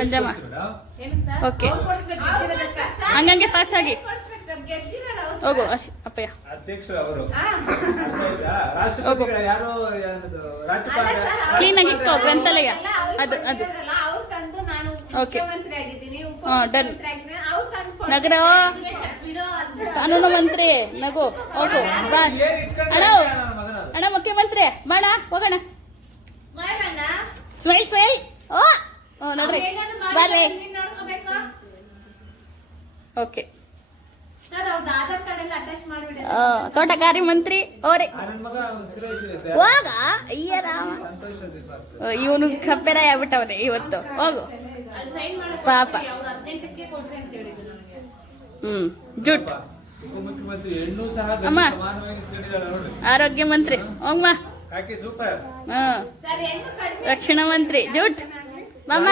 ಪಂಜಾಮ okay ಹಂಗಂಗೆ pass ಆಗಿ ಹೋಗು ಅಪ್ಪಯ್ಯ ಹೋಗು ಕ್ಲೀನಾಗಿ ಇಕ್ಕೋ ಗ್ರಂಥಾಲಯ ಅದು ಅದು ಓಕೆ ಹಾಂ ಡನ್ ನಗರ ಕಾನೂನು ಮಂತ್ರಿ ನಗು ಹೋಗು ಬಾಸ್ ಅಣ್ಣ ಅಣ್ಣ ಮುಖ್ಯಮಂತ್ರಿ ಬಾಣ ಹೋಗೋಣ ಸ್ಮೈಲ್ ಸ್ಮೈಲ್ ಓ ನೋಡ್ರಿ ಬಾಲೆ ಓಕೆ ತೋಟಗಾರಿ ಮಂತ್ರಿ ಅವರೇ ಹೋಗ ಅಯ್ಯ ರಾಮ ಇವನು ಕಪ್ಪೆರ ಆಗ್ಬಿಟ್ಟವನೆ ಇವತ್ತು ಹೋಗು ಪಾಪ ಜುಟ್ ಅಮ್ಮ ಆರೋಗ್ಯ ಮಂತ್ರಿ ಹೋಗ್ಮ ರಕ್ಷಣಾ ಮಂತ್ರಿ ಜುಟ್ ಮಾಮ